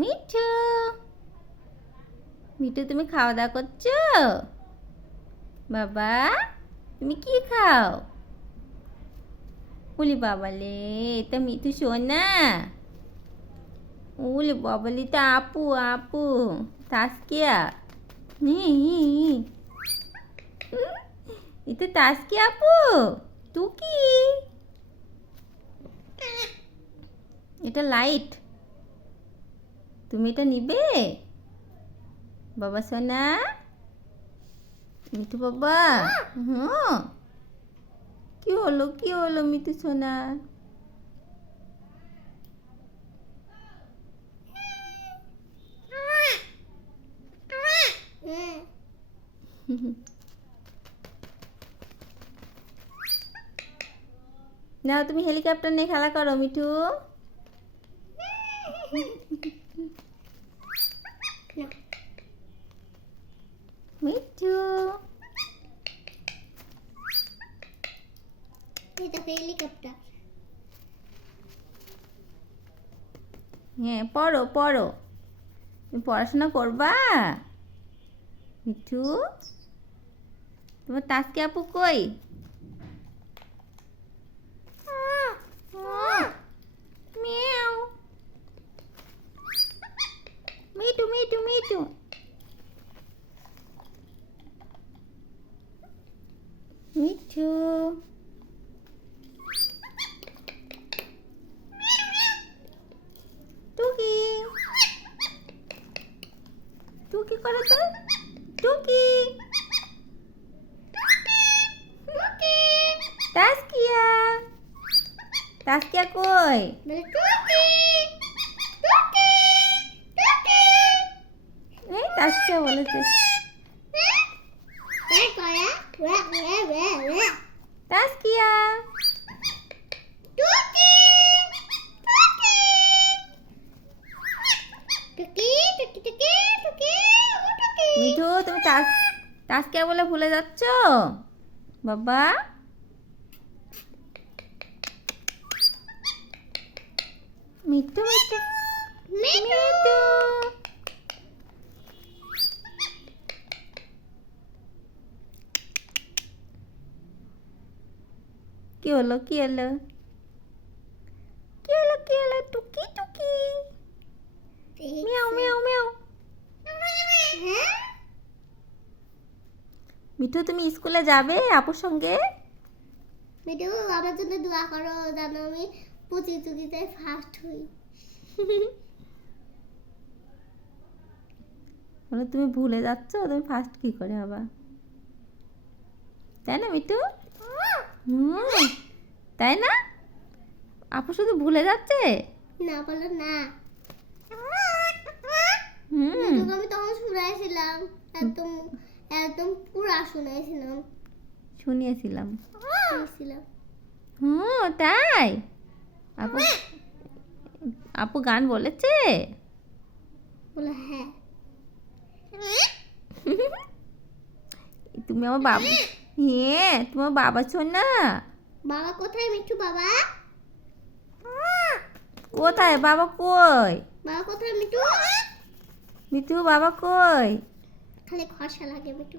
মিঠু। মিঠু, তুমি খাওয়া দাওয়া করছ? বাবা, তুমি কি খাও? উলি বাবালে, এটা মিঠু সোনা। উলি বাবালি তা আপু আপু, তাসকিয়া। এটা তাসকিয়া আপু? টুকি এটা লাইট। তুমি এটা নিবে? বাবা সোনা? মিঠু বাবা? হুম কি হলো কি হলো মিঠু সোনা? নাও, তুমি হেলিকপ্টার নিয়ে খেলা করো, মিঠু। মিঠু এটা হেলিকপ্টার হ্যাঁ পড়ো পড়ো। তুমি পড়াশোনা করবা? মিঠু তোমার তাসকে আপু কই? মিঠু মিঠু মিঠু মিঠু টুকি টুকি করে তো? টুকি তাসকিয়া তাসকিয়া কই? এই তাসকিয়া বলেছে। তাসকিয়া টুকি টুকি টুকি টুকি টুকি টুকি ও টুকি মিঠু তুমি তাস তাসকিয়া বলে ভুলে যাচ্ছ? বাবা। মিঠু। মিঠু। মিঠু মিঠু কি হলো কি হলো? কি হলো কি হলো? টুকি টুকি। মিয়াও মিয়াও মিয়াও। হ্যাঁ? মিঠু তুমি স্কুলে যাবে আপুর সঙ্গে? মিঠু আমার জন্য দোয়া করো যেন আমি প্রতিযোগিতায় ফার্স্ট হই। তুমি ভুলে যাচ্ছ তুমি ফার্স্ট কি করে হবা? তাই না মিঠু? হুম তাই না? আপু শুধু ভুলে যাচ্ছে? না বলো না। হুম। আমি তখন শুনাইছিলাম একদম একদম পুরা শুনাইছিলাম। শুনিয়েছিলাম। হুম তাই? আপু আপু গান বলেছে? বলে হ্যাঁ। তুমি আমার বাবা হ্যাঁ তোমার বাবা না। বাবা কোথায় মিঠু বাবা? কোথায়? বাবা কই? বাবা কোথায় মিঠু? মিঠু বাবা কই? খালি খসা লাগে মিঠু।